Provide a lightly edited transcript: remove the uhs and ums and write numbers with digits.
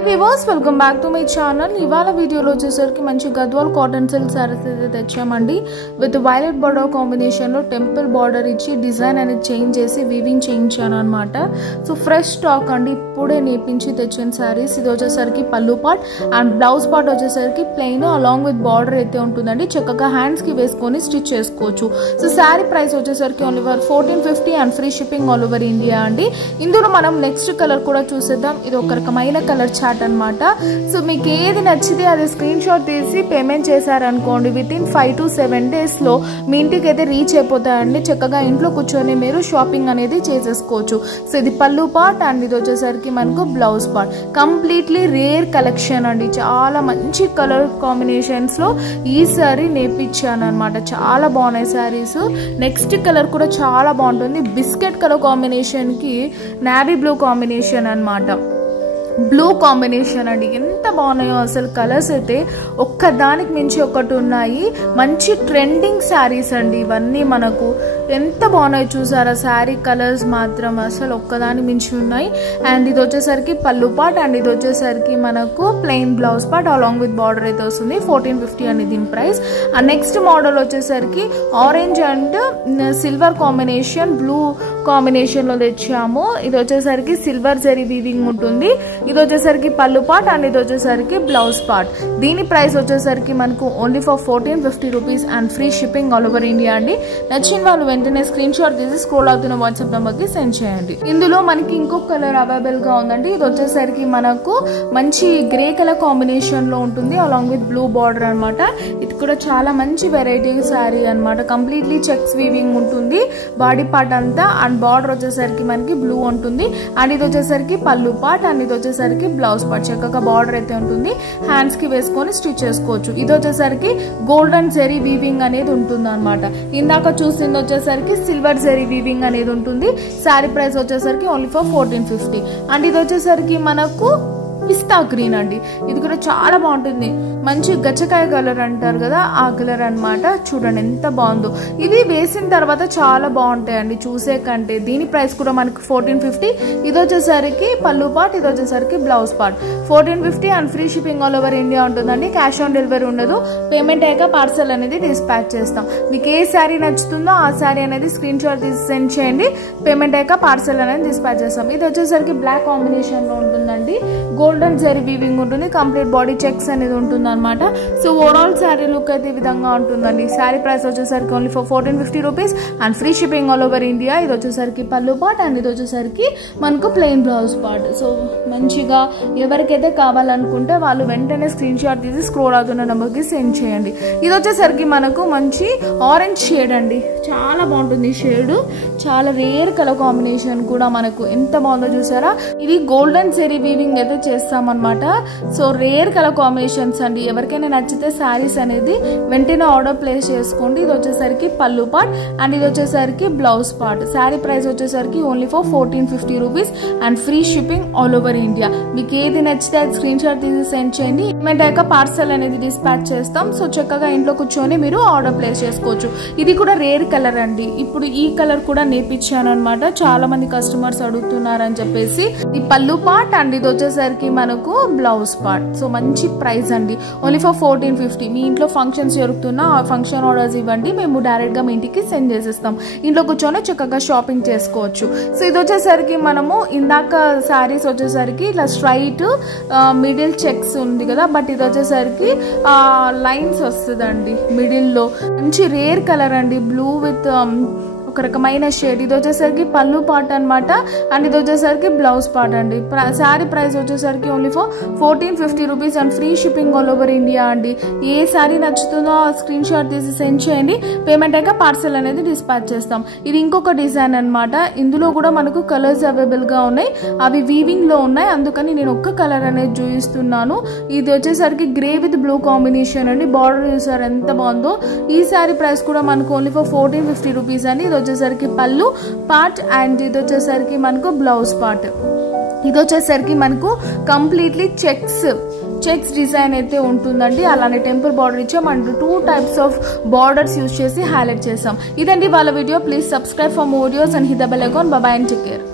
Viewers, welcome back to my channel. ఇవాళ వీడియోలో వచ్చేసరికి మంచి గద్వాల్ కాటన్ సిల్క్ సారీస్ అయితే తెచ్చామండి. విత్ వైలెట్ బార్డర్ కాంబినేషన్ లో టెంపుల్ బార్డర్ ఇచ్చి డిజైన్ అనేది చేంజ్ చేసి వీవింగ్ చేయించాను అన్నమాట. సో ఫ్రెష్ స్టాక్ అండి, ఇప్పుడే నేపించి తెచ్చిన సారీస్. ఇది వచ్చేసరికి పల్లు పార్ట్ అండ్ బ్లౌజ్ పార్ట్ వచ్చేసరికి ప్లెయిన్ అలాంగ్ విత్ బార్డర్ అయితే ఉంటుందండి. చక్కగా హ్యాండ్స్ కి వేసుకొని స్టిచ్ చేసుకోవచ్చు. సో సారీ ప్రైస్ వచ్చేసరికి only 1450 and free shipping all over India అండి. ఇందులో మనం నెక్స్ట్ కలర్ కూడా చూసేద్దాం. ఇది ఒక రకమైన కలర్ చార్ట్ అన్నమాట. సో మీకు ఏది నచ్చితే అది స్క్రీన్ షాట్ తీసి పేమెంట్ చేశారనుకోండి, విత్ ఇన్ 5 to 7 days లో మీ ఇంటికి అయితే రీచ్ అయిపోతాయండి. చక్కగా ఇంట్లో కూర్చొని మీరు షాపింగ్ అనేది చేసేసుకోవచ్చు. సో ఇది పల్లు పార్ట్ అండ్ ఇది వచ్చేసరికి మనకు blouse part. Completely rare collection అండి. చాలా మంచి కలర్ కాంబినేషన్స్ లో ఈ సారీ నేర్పించాను అనమాట. చాలా బాగున్నాయి సారీస్. నెక్స్ట్ కలర్ కూడా చాలా బాగుంటుంది. బిస్కెట్ కలర్ కాంబినేషన్ కి నావీ బ్లూ కాంబినేషన్ అన్నమాట. బ్లూ కాంబినేషన్ అండి, ఎంత బాగున్నాయో అసలు. కలర్స్ అయితే ఒక్కదానికి మించి ఒకటి ఉన్నాయి. మంచి ట్రెండింగ్ శారీస్ అండి ఇవన్నీ. మనకు ఎంత బాగున్నాయి చూసారా శారీ కలర్స్ మాత్రం, అసలు ఒక్కదాని మించి ఉన్నాయి. అండ్ ఇది వచ్చేసరికి పల్లు పార్ట్ అండ్ ఇది వచ్చేసరికి మనకు plain blouse part along with border అయితే వస్తుంది. 1450 అండి దీని ప్రైస్. అండ్ నెక్స్ట్ మోడల్ వచ్చేసరికి orange and silver combination, blue combination లో తెచ్చాము. ఇది వచ్చేసరికి సిల్వర్ జరీ వీవింగ్ ఉంటుంది. ఇది వచ్చేసరికి పల్లు పార్ట్ అండ్ ఇది వచ్చేసరికి బ్లౌజ్ పార్ట్. దీని ప్రైస్ వచ్చేసరికి మనకు only for 1450 rupees and free shipping all over India అండి. నచ్చిన వాళ్ళు వెంటనే స్క్రీన్ షాట్ తీసి స్క్రోల్ అవుతున్న వాట్సాప్ నెంబర్ కి సెండ్ చేయండి. ఇందులో మనకి ఇంకొక కలర్ అవైలబుల్ గా ఉందండి. ఇది వచ్చేసరికి మనకు మంచి గ్రే కలర్ కాంబినేషన్ లో ఉంటుంది అలాంగ్ విత్ బ్లూ బార్డర్ అనమాట. ఇది కూడా చాలా మంచి వెరైటీ శారీ అనమాట. కంప్లీట్లీ చెక్స్ వీవింగ్ ఉంటుంది బాడీ పార్ట్ అంతా. అండ్ బార్డర్ వచ్చేసరికి మనకి బ్లూ ఉంటుంది. అండ్ ఇది వచ్చేసరికి పల్లు పార్ట్ అండ్ ఇది వచ్చేసరికి బ్లౌజ్ పార్ట్. చక్కగా బార్డర్ అయితే ఉంటుంది. హ్యాండ్స్ కి వేసుకొని స్టిచ్ చేసుకోవచ్చు. ఇది వచ్చేసరికి గోల్డెన్ జెరీ వీవింగ్ అనేది ఉంటుంది అనమాట. ఇందాక చూసింది వచ్చేసరికి సిల్వర్ జెరీ వీవింగ్ అనేది ఉంటుంది. శారీ ప్రైస్ వచ్చేసరికి ఓన్లీ ఫర్ 1450. అండ్ ఇది వచ్చేసరికి మనకు పిస్తా గ్రీన్ అండి. ఇది కూడా చాలా బాగుంటుంది. మంచి గచ్చకాయ కలర్ అంటారు కదా, ఆ కలర్ అనమాట. చూడండి ఎంత బాగుందో. ఇవి వేసిన తర్వాత చాలా బాగుంటాయండి చూసే కంటే. దీని ప్రైస్ కూడా మనకి 1450. ఇది వచ్చేసరికి పల్లు పార్ట్, ఇది వచ్చేసరికి blouse part. 1450 and free shipping all over India ఉంటుందండి. క్యాష్ ఆన్ డెలివరీ ఉండదు. పేమెంట్ అయ్యాక పార్సల్ అనేది డిస్పాచ్ చేస్తాం. మీకు ఏ శారీ నచ్చుతుందో ఆ శారీ అనేది స్క్రీన్ షాట్ తీసి సెండ్ చేయండి. పేమెంట్ అయ్యాక పార్సల్ అనేది డిస్పాచ్ చేస్తాం. ఇది వచ్చేసరికి బ్లాక్ కాంబినేషన్ లో ఉంటుందండి. గోల్డెన్ జరీ వీవింగ్ ఉంటుంది. కంప్లీట్ బాడీ చెక్స్ అనేది ఉంటుంది అనమాట. సో ఓవరాల్ శారీ లుక్ అయితే ఈ విధంగా ఉంటుందండి. శారీ ప్రైస్ వచ్చేసరికి only for 1450 rupees and free shipping all over India. ఇది వచ్చేసరికి పల్లు పార్ట్ అండ్ ఇది వచ్చేసరికి మనకు ప్లెయిన్ బ్లౌజ్ పార్ట్. సో మంచిగా ఎవరికైతే కావాలనుకుంటే వాళ్ళు వెంటనే స్క్రీన్ షాట్ తీసి స్క్రోల్ అవుతున్న నెంబర్కి సెండ్ చేయండి. ఇది వచ్చేసరికి మనకు మంచి ఆరెంజ్ షేడ్ అండి. చాలా బాగుంటుంది షేడ్. చాలా రేర్ కలర్ కాంబినేషన్ కూడా మనకు ఎంత బాగుందో చూసారా. ఇది గోల్డెన్ జెరీ వీవింగ్ అయితే చేస్తామన్నమాట. సో రేర్ కలర్ కాంబినేషన్స్ అండి. ఎవరికైనా నచ్చితే శారీస్ అనేది వెంటనే ఆర్డర్ ప్లేస్ చేసుకోండి. ఇది వచ్చేసరికి పల్లు పార్ట్ అండ్ ఇది వచ్చేసరికి బ్లౌజ్ పార్ట్. శారీ ప్రైస్ వచ్చేసరికి only for 1450 rupees and free shipping all over India. మీకు ఏది నచ్చితే అది స్క్రీన్ షాట్ తీసి సెండ్ చేయండి. పేమెంట్ అయ్యాక పార్సల్ అనేది డిస్పాచ్ చేస్తాం. సో చక్కగా ఇంట్లో కూర్చొని మీరు ఆర్డర్ ప్లేస్ చేసుకోవచ్చు. ఇది కూడా రేర్ కలర్ అండి. ఇప్పుడు ఈ కలర్ కూడా నేర్పించాను అనమాట. చాలా మంది కస్టమర్స్ అడుగుతున్నారని చెప్పేసి. ఇది పల్లు పార్ట్ అండ్ ఇది వచ్చేసరికి మనకు బ్లౌజ్ పార్ట్. సో మంచి ప్రైస్ అండి. Only for 1450. మీ ఇంట్లో ఫంక్షన్స్ జరుగుతున్నా ఆ ఫంక్షన్ ఆర్డర్స్ ఇవ్వండి, మేము డైరెక్ట్ గా మీ ఇంటికి సెండ్ చేసేస్తాం. ఇంట్లో కూర్చొని చక్కగా షాపింగ్ చేసుకోవచ్చు. సో ఇది వచ్చేసరికి మనము ఇందాక శారీస్ వచ్చేసరికి ఇట్లా స్ట్రైట్ మిడిల్ చెక్స్ ఉంది కదా, బట్ ఇది వచ్చేసరికి లైన్స్ వస్తుందండి మిడిల్ లో. మంచి రేర్ కలర్ అండి. బ్లూ విత్ ఒక రకమైన షేడ్. ఇది వచ్చేసరికి పల్లు పార్ట్ అనమాట అండ్ ఇది వచ్చేసరికి బ్లౌజ్ పార్ట్ అండి. శారీ ప్రైస్ వచ్చేసరికి only for 1450 rupees and free shipping all over India అండి. ఏ శారీ నచ్చుతుందో ఆ స్క్రీన్ షాట్ తీసి సెండ్ చేయండి. పేమెంట్ అయ్యాక పార్సల్ అనేది డిస్పాచ్ చేస్తాం. ఇది ఇంకొక డిజైన్ అనమాట. ఇందులో కూడా మనకు కలర్స్ అవైలబుల్ గా ఉన్నాయి. అవి వీవింగ్ లో ఉన్నాయి, అందుకని నేను ఒక్క కలర్ అనేది చూపిస్తున్నాను. ఇది వచ్చేసరికి గ్రే విత్ బ్లూ కాంబినేషన్ అండి. బార్డర్ చూసారు ఎంత బాగుందో. ఈ శారీ ప్రైస్ కూడా మనకు ఓన్లీ ఫర్ 1450 రూపీస్ అండి. ఇది వచ్చేసరికి పల్లు పార్ట్ అండ్ ఇది వచ్చేసరికి మనకు బ్లౌజ్ పార్ట్. ఇది వచ్చేసరికి మనకు కంప్లీట్లీ చెక్స్ డిజైన్ అయితే ఉంటుందండి. అలానే టెంపుల్ బార్డర్ ఇచ్చాం and 2 types of borders use చేసి హైలైట్ చేసాం. ఇదండి వాళ్ళ video. Please subscribe for more videos and hit the bell icon. By by and take care.